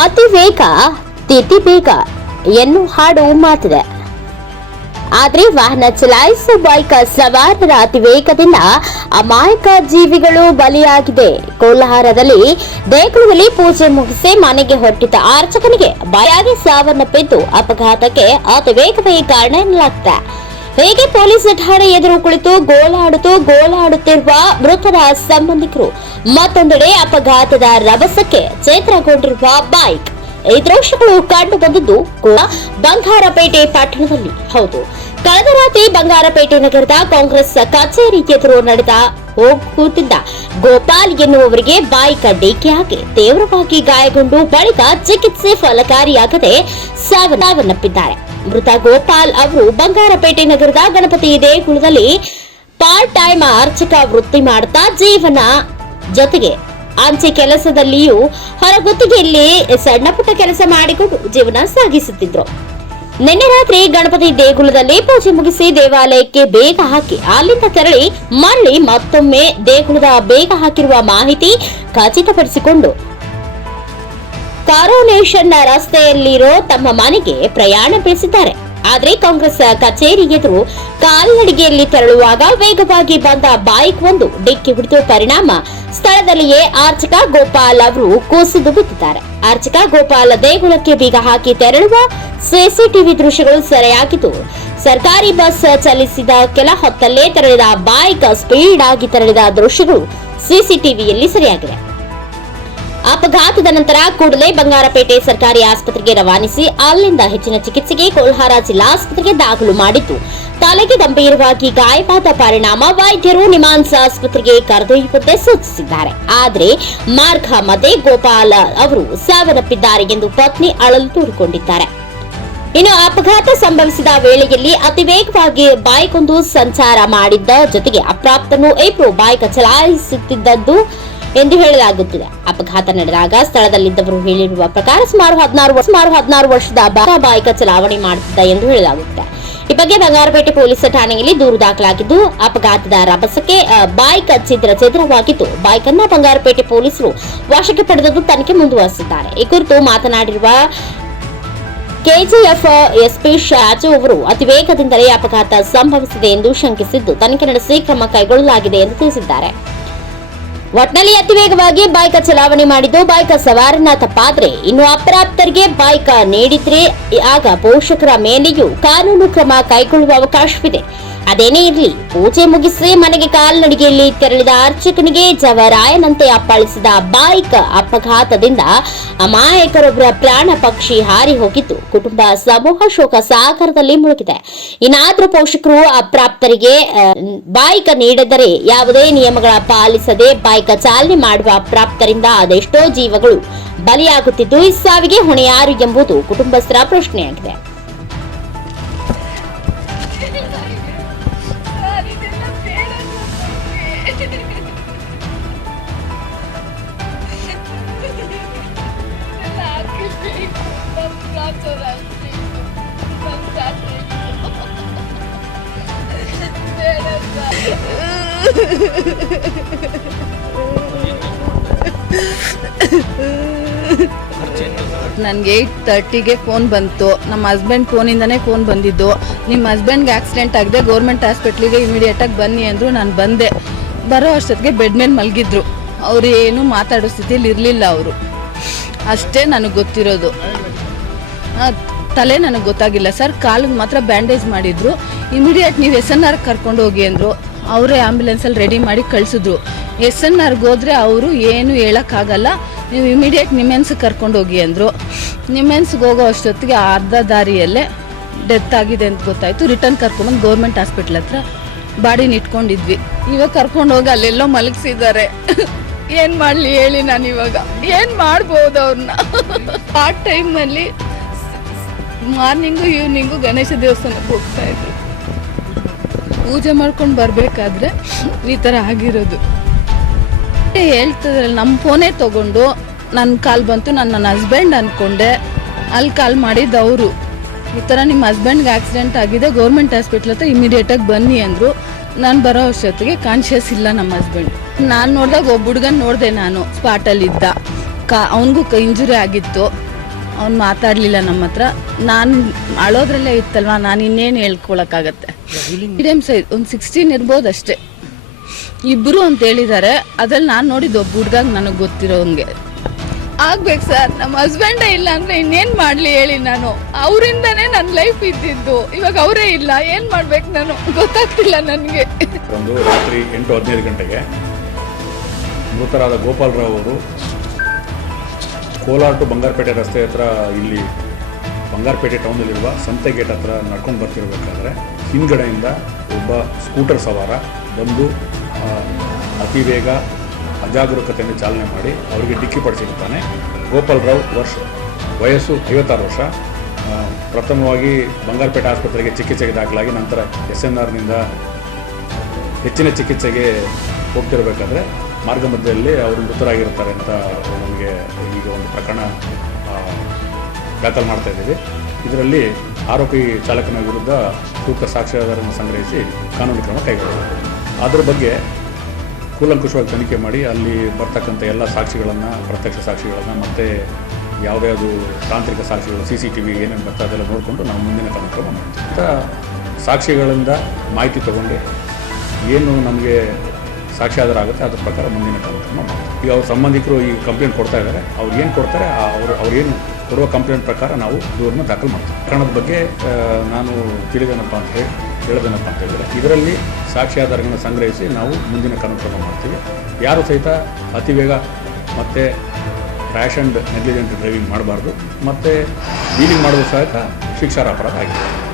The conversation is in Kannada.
ಅತಿ ವೇಗ ತಿಥಿ ಬೇಗ ಎನ್ನು ಹಾಡು ಮಾತಿದೆ. ಆದರೆ ವಾಹನ ಚಲಾಯಿಸುವ ಬೈಕ್ ಸವಾರರ ಅತಿ ವೇಗದಿಂದ ಅಮಾಯಕ ಜೀವಿಗಳು ಬಲಿಯಾಗಿದೆ. ಕೋಲಾರದಲ್ಲಿ ದೇಗುಲದಲ್ಲಿ ಪೂಜೆ ಮುಗಿಸಿ ಮನೆಗೆ ಹೊರಟಿದ್ದ ಅರ್ಚಕನಿಗೆ ಬಯಾಗಿ ಸಾವನ್ನಪ್ಪಿದ್ದು ಅಪಘಾತಕ್ಕೆ ಅತಿ ವೇಗವೇ ಕಾರಣ ಎನ್ನಲಾಗ್ತದೆ. ಹೀಗೆ ಪೊಲೀಸ್ ಠಾಣೆ ಎದುರು ಕುಳಿತು ಗೋಳಾಡುತ್ತೂ ಗೋಲಾಡುತ್ತಿರುವ ಮೃತರ ಸಂಬಂಧಿಕರು? ಮತ್ತೊಂದೆಡೆ ಅಪಘಾತದ ರಭಸಕ್ಕೆ ಚೇತನಗೊಂಡಿರುವ ಬೈಕ್. ಈ ದೃಶ್ಯಗಳು ಕಂಡು ಬಂದಿದ್ದು ಕೂಡ ಬಂಗಾರಪೇಟೆ ಪಟ್ಟಣದಲ್ಲಿ. ಹೌದು, ಕಳೆದ ರಾತ್ರಿ ಬಂಗಾರಪೇಟೆ ನಗರದ ಕಾಂಗ್ರೆಸ್ ಕಚೇರಿ ಎದುರು ನಡೆದ ಹೋಗುತ್ತಿದ್ದ ಗೋಪಾಲ್ ಎನ್ನುವವರಿಗೆ ಬಾಯಿಕ ಡಿಕೆಯಾಗಿ ತೀವ್ರವಾಗಿ ಗಾಯಗೊಂಡು ಬಳಿಕ ಚಿಕಿತ್ಸೆ ಫಲಕಾರಿಯಾಗದೆ ಸಾವ- ಸಾವನ್ನಪ್ಪಿದ್ದಾರೆ. ಮೃತ ಗೋಪಾಲ್ ಅವರು ಬಂಗಾರಪೇಟೆ ನಗರದ ಗಣಪತಿ ದೇಗುಲದಲ್ಲಿ ಪಾರ್ಟ್ ಟೈಮ್ ಅರ್ಚಕ ವೃತ್ತಿ ಮಾಡ್ತಾ ಜೀವನ ಜೊತೆಗೆ ಅಂಚೆ ಕೆಲಸದಲ್ಲಿಯೂ ಹೊರಗುತ್ತಿಗೆಯಲ್ಲಿ ಸಣ್ಣ ಪುಟ್ಟ ಕೆಲಸ ಮಾಡಿಕೊಂಡು ಜೀವನ ಸಾಗಿಸುತ್ತಿದ್ರು. ನಿನ್ನೆ ರಾತ್ರಿ ಗಣಪತಿ ದೇಗುಲದಲ್ಲಿ ಪೂಜೆ ಮುಗಿಸಿ ದೇವಾಲಯಕ್ಕೆ ಬೇಗ ಹಾಕಿ ಅಲ್ಲಿಂದ ತೆರಳಿ ಮರಳಿ ಮತ್ತೊಮ್ಮೆ ದೇಗುಲದ ಬೇಗ ಹಾಕಿರುವ ಮಾಹಿತಿ ಖಚಿತಪಡಿಸಿಕೊಂಡು ಕಾರೋನೇಷನ್ ರಸ್ತೆಯಲ್ಲಿರೋ ತಮ್ಮ ಮನೆಗೆ ಪ್ರಯಾಣ ಬೆಳೆಸಿದ್ದಾರೆ. ಆದರೆ ಕಾಂಗ್ರೆಸ್ ಕಚೇರಿ ಎದುರು ಕಾಲ್ನಡಿಗೆಯಲ್ಲಿ ತೆರಳುವಾಗ ವೇಗವಾಗಿ ಬಂದ ಬೈಕ್ ಒಂದು ಡಿಕ್ಕಿ ಹೊಡೆದ ಪರಿಣಾಮ. ಸ್ಥಳದಲ್ಲಿಯೇ ಆರ್ಚಕ ಗೋಪಾಲ್ ಅವರು ಕುಸಿದು ಬಿದ್ದಿದ್ದಾರೆ. ಅರ್ಚಕ ಗೋಪಾಲ್ ದೇಗುಲಕ್ಕೆ ಬೀಗ ಹಾಕಿ ತೆರಳುವ ಸಿಸಿಟಿವಿ ದೃಶ್ಯಗಳು ಸೆರೆಯಾಗಿದ್ದು, ಸರ್ಕಾರಿ ಬಸ್ ಚಲಿಸಿದ ಕೆಲ ಹೊತ್ತಲ್ಲೇ ತೆರಳಿದ ಬೈಕ್ ಸ್ಪೀಡ್ ಆಗಿ ತೆರಳಿದ ದೃಶ್ಯಗಳು ಸಿಸಿಟಿವಿಯಲ್ಲಿ ಸೆರೆಯಾಗಿದೆ ಅಪಘಾತದ ನಂತರ ಕೂಡಲೇ ಬಂಗಾರಪೇಟೆ ಸರ್ಕಾರಿ ಆಸ್ಪತ್ರೆಗೆ ರವಾನಿಸಿ ಅಲ್ಲಿಂದ ಹೆಚ್ಚಿನ ಚಿಕಿತ್ಸೆಗೆ ಕೋಲ್ಹಾರ ಜಿಲ್ಲಾಸ್ಪತ್ರೆಗೆ ದಾಖಲು ಮಾಡಿದ್ದು. ತಲೆಗೆ ಗಂಭೀರವಾಗಿ ಗಾಯವಾದ ಪರಿಣಾಮ ವೈದ್ಯರು ನಿಮಾನ್ಸ್ ಆಸ್ಪತ್ರೆಗೆ ಕರೆದೊಯ್ಯುವಂತೆ ಸೂಚಿಸಿದ್ದಾರೆ. ಆದರೆ ಮಾರ್ಗ ಮಧ್ಯೆ ಗೋಪಾಲ ಅವರು ಸಾವನ್ನಪ್ಪಿದ್ದಾರೆ ಎಂದು ಪತ್ನಿ ಅಳಲು ತೋಡಿಕೊಂಡಿದ್ದಾರೆ ಇನ್ನು ಅಪಘಾತ ಸಂಭವಿಸಿದ ವೇಳೆಯಲ್ಲಿ ಅತಿ ವೇಗವಾಗಿ ಬೈಕ್ ಒಂದು ಸಂಚಾರ ಮಾಡಿದ್ದ ಜೊತೆಗೆ ಅಪ್ರಾಪ್ತನು ಏಪ್ರೋ ಬೈಕ್ ಚಲಾಯಿಸುತ್ತಿದ್ದದ್ದು ಎಂದು ಹೇಳಲಾಗುತ್ತಿದೆ. ಅಪಘಾತ ನಡೆದಾಗ ಸ್ಥಳದಲ್ಲಿದ್ದವರು ಹೇಳಿರುವ ಪ್ರಕಾರ ಸುಮಾರು ಹದಿನಾರು ಸುಮಾರು ಹದಿನಾರು ವರ್ಷದ ಬಾಯಿಕ ಚಲಾವಣೆ ಮಾಡುತ್ತಿದ್ದ ಎಂದು ಹೇಳಲಾಗುತ್ತಿದೆ. ಈ ಬಗ್ಗೆ ಬಂಗಾರಪೇಟೆ ಪೊಲೀಸ್ ಠಾಣೆಯಲ್ಲಿ ದೂರು ದಾಖಲಾಗಿದ್ದು, ಅಪಘಾತದ ರಭಸಕ್ಕೆ ಬೈಕ್ ಛಿದ್ರ ಛಿದ್ರವಾಗಿದ್ದು ಬೈಕ್ ಅನ್ನ ಬಂಗಾರಪೇಟೆ ಪೊಲೀಸರು ವಶಕ್ಕೆ ಪಡೆದು ತನಿಖೆ ಮುಂದುವರಿಸಿದ್ದಾರೆ. ಈ ಕುರಿತು ಮಾತನಾಡಿರುವ ಕೆಜಿಎಫ್, ಎಸ್ಪಿ ಶಾಜು ಅವರು, ಅತಿ ವೇಗದಿಂದಲೇ ಅಪಘಾತ ಸಂಭವಿಸಿದೆ ಎಂದು ಶಂಕಿಸಿದ್ದು, ತನಿಖೆ ನಡೆಸಿ ಕ್ರಮ ಕೈಗೊಳ್ಳಲಾಗಿದೆ ಎಂದು ತಿಳಿಸಿದ್ದಾರೆ. ಒಟ್ನಲ್ಲಿ ಅತಿ ವೇಗವಾಗಿ ಬಾಯ್ಕ ಚಲಾವಣೆ ಮಾಡಿದ್ದು ಬೈಕ ಸವಾರನ ತಪ್ಪಾದ್ರೆ. ಇನ್ನು ಅಪರಾಪ್ತರಿಗೆ ಬೈಕ ನೀಡಿದ್ರೆ ಆಗ ಪೋಷಕರ ಮೇಲೆಯೂ ಕಾನೂನು ಕ್ರಮ ಕೈಗೊಳ್ಳುವ ಅವಕಾಶವಿದೆ. ಅದೇನೇ ಇರಲಿ, ಪೂಜೆ ಮುಗಿಸಿ ಮನೆಗೆ ಕಾಲ್ನಡಿಗೆಯಲ್ಲಿ ತೆರಳಿದ ಅರ್ಚಕನಿಗೆ ಜವರಾಯನಂತೆ ಅಪ್ಪಳಿಸಿದ ಬೈಕ್ ಅಪಘಾತದಿಂದ ಅಮಾಯಕರೊಬ್ಬರ ಪ್ರಾಣ ಪಕ್ಷಿ ಹಾರಿ ಹೋಗಿದ್ದು, ಕುಟುಂಬ ಸಮೂಹ ಶೋಕ ಸಾಗರದಲ್ಲಿ ಮುಳುಗಿದೆ. ಇನ್ನಾದ್ರೂ ಪೋಷಕರು ಅಪ್ರಾಪ್ತರಿಗೆ ಬಾಯಿಕ ನೀಡಿದರೆ ಯಾವುದೇ ನಿಯಮಗಳ ಪಾಲಿಸದೆ ಬೈಕ್ ಚಾಲನೆ ಮಾಡುವ ಅಪ್ರಾಪ್ತರಿಂದ ಅದೆಷ್ಟೋ ಜೀವಗಳು ಬಲಿಯಾಗುತ್ತಿದ್ದು, ಈ ಸಾವಿಗೆ ಹೊಣೆಯಾರು ಎಂಬುದು ಕುಟುಂಬಸ್ಥರ ಪ್ರಶ್ನೆಯಾಗಿದೆ. ನನಗೆ ಏಯ್ಟ್ ತರ್ಟಿಗೆ ಫೋನ್ ಬಂತು. ನಮ್ಮ ಹಸ್ಬೆಂಡ್ ಫೋನಿಂದನೇ ಫೋನ್ ಬಂದಿದ್ದು. ನಿಮ್ಮ ಹಸ್ಬೆಂಡ್ಗೆ ಆಕ್ಸಿಡೆಂಟ್ ಆಗದೆ ಗೌರ್ಮೆಂಟ್ ಹಾಸ್ಪಿಟ್ಲಿಗೆ ಇಮಿಡಿಯೇಟಾಗಿ ಬನ್ನಿ ಅಂದರು ನಾನು ಬಂದೆ. ಬರೋ ಅಷ್ಟೊತ್ತಿಗೆ ಬೆಡ್ ಮೇಲೆ ಮಲಗಿದ್ರು. ಅವ್ರು ಏನು ಮಾತಾಡೋ ಸ್ಥಿತಿಯಲ್ಲಿ ಇರಲಿಲ್ಲ ಅವರು. ಅಷ್ಟೇ ನನಗೆ ಗೊತ್ತಿರೋದು. ತಲೆ ನನಗೆ ಗೊತ್ತಾಗಿಲ್ಲ ಸರ್. ಕಾಲಿಗೆ ಮಾತ್ರ ಬ್ಯಾಂಡೇಜ್ ಮಾಡಿದ್ರು. ಇಮಿಡಿಯೇಟ್ ನೀವು ಎಸ್ ಎನ್ ಆರ್ ಕರ್ಕೊಂಡು ಹೋಗಿ ಅಂದರು. ಅವರೇ ಆಂಬ್ಯುಲೆನ್ಸಲ್ಲಿ ರೆಡಿ ಮಾಡಿ ಕಳಿಸಿದ್ರು. ಎಸ್ ಎನ್ ಆರ್ಗೆ ಹೋದ್ರೆ ಅವರು ಏನು ಹೇಳೋಕ್ಕಾಗಲ್ಲ. ನೀವು ಇಮಿಡಿಯೇಟ್ ನಿಮೆನ್ಸ್ಗೆ ಕರ್ಕೊಂಡು ಹೋಗಿ ಅಂದರು. ನಿಮ್ಮೆನ್ಸ್ಗೆ ಹೋಗೋ ಅಷ್ಟೊತ್ತಿಗೆ ಅರ್ಧ ದಾರಿಯಲ್ಲೇ ಡೆತ್ ಆಗಿದೆ ಅಂತ ಗೊತ್ತಾಯಿತು. ರಿಟರ್ನ್ ಕರ್ಕೊಂಬಂದು ಗೌರ್ಮೆಂಟ್ ಹಾಸ್ಪಿಟ್ಲ್ ಹತ್ರ ಬಾಡಿನ ಇಟ್ಕೊಂಡಿದ್ವಿ. ಇವಾಗ ಕರ್ಕೊಂಡು ಹೋಗಿ ಅಲ್ಲೆಲ್ಲೋ ಮಲಗಿಸಿದ್ದಾರೆ. ಏನು ಮಾಡಲಿ ಹೇಳಿ ನಾನು ಇವಾಗ. ಏನು ಮಾಡ್ಬೋದು ಅವ್ರನ್ನ ಟೈಮ್ ಅಲ್ಲಿ ಮಾರ್ನಿಂಗು ಈವ್ನಿಂಗು ಗಣೇಶ ದೇವಸ್ಥಾನಕ್ಕೆ ಹೋಗ್ತಾ ಇದ್ರು. ಪೂಜೆ ಮಾಡ್ಕೊಂಡು ಬರಬೇಕಾದ್ರೆ ಈ ಥರ ಆಗಿರೋದು. ಹೇಳ್ತಿದ್ರಲ್ಲ ನಮ್ಮ ಫೋನೇ ತಗೊಂಡು ನನ್ನ ಕಾಲ್ ಬಂತು ನಾನು ನನ್ನ ಹಸ್ಬೆಂಡ್ ಅನ್ಕೊಂಡೆ. ಅಲ್ಲಿ ಕಾಲ್ ಮಾಡಿದ್ದವರು ಈ ಥರ ನಿಮ್ಮ ಹಸ್ಬೆಂಡ್ಗೆ ಆಕ್ಸಿಡೆಂಟ್ ಆಗಿದೆ ಗೌರ್ಮೆಂಟ್ ಹಾಸ್ಪಿಟ್ಲ್ ಹತ್ರ ಇಮಿಡಿಯೇಟಾಗಿ ಬನ್ನಿ ಅಂದರು, ನಾನು ಬರೋ ಅಷ್ಟೊತ್ತಿಗೆ ಕಾನ್ಷಿಯಸ್ ಇಲ್ಲ ನಮ್ಮ ಹಸ್ಬೆಂಡ್ ನಾನು ನೋಡಿದಾಗ ಒಬ್ಬ ಹುಡುಗನ ನೋಡಿದೆ ನಾನು ಸ್ಪಾಟಲ್ಲಿದ್ದ ಕಾ, ಅವನಿಗೂ ಇಂಜುರಿ ಆಗಿತ್ತು. ಅವ್ನು ಮಾತಾಡಲಿಲ್ಲ ನಮ್ಮ ಹತ್ರ. ನಾನು ಅಳೋದ್ರಲ್ಲೇ ಇತ್ತಲ್ವ, ನಾನು ಇನ್ನೇನು ಹೇಳ್ಕೊಳಕ್ಕಾಗತ್ತೆ. ಮೀಡಿಯಮ್ ಸೈಜ್ ಒಂದು ಸಿಕ್ಸ್ಟೀನ್ ಇರ್ಬೋದು ಅಷ್ಟೇ. ಇಬ್ಬರು ಅಂತ ಹೇಳಿದ್ದಾರೆ ಅದ್ರಲ್ಲಿ ನಾನು ನೋಡಿದ್ದು ಒಬ್ಬ ಹುಡುಗ ನನಗೆ ಗೊತ್ತಿರೋಂಗೆ. ಆಗ್ಬೇಕು ಸರ್. ನಮ್ಮ ಹಸ್ಬೆಂಡೇ ಇಲ್ಲ ಅಂದ್ರೆ ಇನ್ನೇನ್ ಮಾಡಲಿ ಹೇಳಿ ನಾನು. ಅವರಿಂದನೇ ನನ್ನ ಲೈಫ್ ಇದ್ದಿದ್ದು. ಇವಾಗ ಅವರೇ ಇಲ್ಲ. ಏನು ಮಾಡ್ಬೇಕು ನಾನು? ಗೊತ್ತಾಗ್ತಿಲ್ಲ ನನಗೆ. ಒಂದು ರಾತ್ರಿ ಎಂಟು ಹದಿನೈದು ಗಂಟೆಗೆ ಮೃತರಾದ ಗೋಪಾಲರಾವ್ ಅವರು ಕೋಲಾರ ಟು ಬಂಗಾರಪೇಟೆ ರಸ್ತೆ ಹತ್ರ ಇಲ್ಲಿ ಬಂಗಾರಪೇಟೆ ಟೌನಲ್ಲಿರುವ ಸಂತೆ ಗೇಟ್ ಹತ್ರ ನಡ್ಕೊಂಡು ಬರ್ತಿರ್ಬೇಕಾದ್ರೆ ಹಿಂದ್ಗಡೆಯಿಂದ ಒಬ್ಬ ಸ್ಕೂಟರ್ ಸವಾರ ಬಂದು ಅತಿ ವೇಗ ಅಜಾಗರೂಕತೆಯಿಂದ ಚಾಲನೆ ಮಾಡಿ ಅವರಿಗೆ ಡಿಕ್ಕಿ ಪಡಿಸಿರ್ತಾನೆ. ಗೋಪಾಲರಾವ್ ವರ್ಷ, ವಯಸ್ಸು ಐವತ್ತಾರು ವರ್ಷ. ಪ್ರಥಮವಾಗಿ ಬಂಗಾರಪೇಟೆ ಆಸ್ಪತ್ರೆಗೆ ಚಿಕಿತ್ಸೆಗೆ ದಾಖಲಾಗಿ ನಂತರ ಎಸ್ ಎನ್ ಆರ್ನಿಂದ ಹೆಚ್ಚಿನ ಚಿಕಿತ್ಸೆಗೆ ಹೋಗ್ತಿರಬೇಕಾದ್ರೆ ಮಾರ್ಗ ಮಧ್ಯದಲ್ಲಿ ಅವರು ಮೃತರಾಗಿರ್ತಾರೆ ಅಂತ ನಮಗೆ ಈಗ ಒಂದು ಪ್ರಕರಣ ದಾಖಲು ಮಾಡ್ತಾ ಇದ್ದೀವಿ. ಇದರಲ್ಲಿ ಆರೋಪಿ ಚಾಲಕನ ವಿರುದ್ಧ ಸೂಕ್ತ ಸಾಕ್ಷ್ಯಾಧಾರವನ್ನು ಸಂಗ್ರಹಿಸಿ ಕಾನೂನು ಕ್ರಮ ಕೈಗೊಳ್ಳಬೇಕು ಅದರ ಬಗ್ಗೆ ಕೂಲಂಕುಷವಾಗಿ ತನಿಖೆ ಮಾಡಿ ಅಲ್ಲಿ ಬರ್ತಕ್ಕಂಥ ಎಲ್ಲ ಸಾಕ್ಷಿಗಳನ್ನು, ಪ್ರತ್ಯಕ್ಷ ಸಾಕ್ಷಿಗಳನ್ನು ಮತ್ತು ಯಾವುದ್ಯಾವುದು ತಾಂತ್ರಿಕ ಸಾಕ್ಷಿಗಳು, ಸಿ ಸಿ ಟಿ ವಿ ಏನೇನು ಬರ್ತಾ ಅದೆಲ್ಲ ನೋಡಿಕೊಂಡು ನಾವು ಮುಂದಿನ ಕಾರ್ಯಕ್ರಮ ಮಾಡ್ತೀವಿ ಸಾಕ್ಷಿಗಳಿಂದ ಮಾಹಿತಿ ತಗೊಂಡು. ಏನು ನಮಗೆ ಸಾಕ್ಷ್ಯಾಧಾರ ಆಗುತ್ತೆ ಅದ್ರ ಪ್ರಕಾರ ಮುಂದಿನ ಕಾರ್ಯಕ್ರಮ ಈಗ ಅವ್ರ ಸಂಬಂಧಿಕರು ಈ ಕಂಪ್ಲೇಂಟ್ ಕೊಡ್ತಾ ಇದ್ದಾರೆ. ಅವ್ರು ಏನು ಕೊಡ್ತಾರೆ ಅವರು ಅವ್ರೇನು ಕೊಡುವ ಕಂಪ್ಲೇಂಟ್ ಪ್ರಕಾರ ನಾವು ದೂರನ್ನು ದಾಖಲು ಮಾಡ್ತೀವಿ. ಪ್ರಕರಣದ ಬಗ್ಗೆ ನಾನು ತಿಳಿದೇನಪ್ಪ ಅಂತ ಹೇಳಿ ಹೇಳೋದೇನಪ್ಪ ಅಂತ ಹೇಳಿದ್ರೆ, ಇದರಲ್ಲಿ ಸಾಕ್ಷ್ಯಾಧಾರಗಳನ್ನು ಸಂಗ್ರಹಿಸಿ ನಾವು ಮುಂದಿನ ಕಾರ್ಯಕ್ರಮ ಮಾಡ್ತೀವಿ. ಯಾರು ಸಹಿತ ಅತಿ ವೇಗ ಮತ್ತು ರ್ಯಾಶ್ ಆ್ಯಂಡ್ ನೆಗ್ಲಿಜೆಂಟ್ ಡ್ರೈವಿಂಗ್ ಮಾಡಬಾರ್ದು, ಮತ್ತು ಡೀಲಿಂಗ್ ಮಾಡೋದು ಸಹಿತ ಶಿಕ್ಷಾರ್ಹ ಅಪರಾಧ ಆಗಿದೆ.